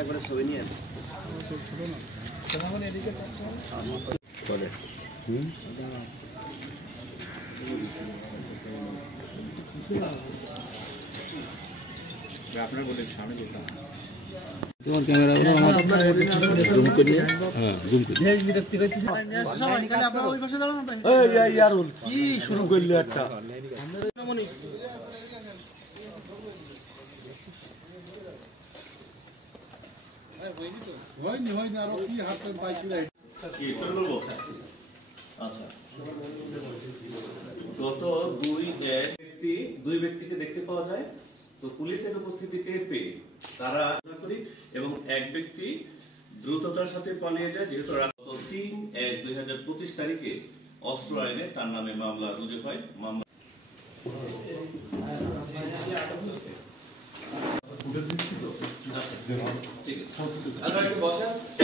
একবারে ছবি নিয়ে আপনার বলে সামনে যেতাম তোমার ক্যামেরা জুম করে হ্যাঁ জুম করে বেশ বিরক্তি করতেছে সবাই তাহলে আপনারা ওই পাশে দাঁড়ান এই ইয়ারুল কি শুরু করলি একটা মনি হয়নি আর কি হাতে বাইক রাইড কি শুরু করব আচ্ছা গত দুই ব্যক্তিকে দেখতে পাওয়া যায় তো পুলিশের উপস্থিতি টের পেয়ে তারা করি এবং এক ব্যক্তি দ্রুততার সাথে পালিয়ে যায় যেহেতু 3/1/2025 তারিখে অস্ত্র আইনে তার নামে মামলা রুজু হয় মামলা ঠিক আছে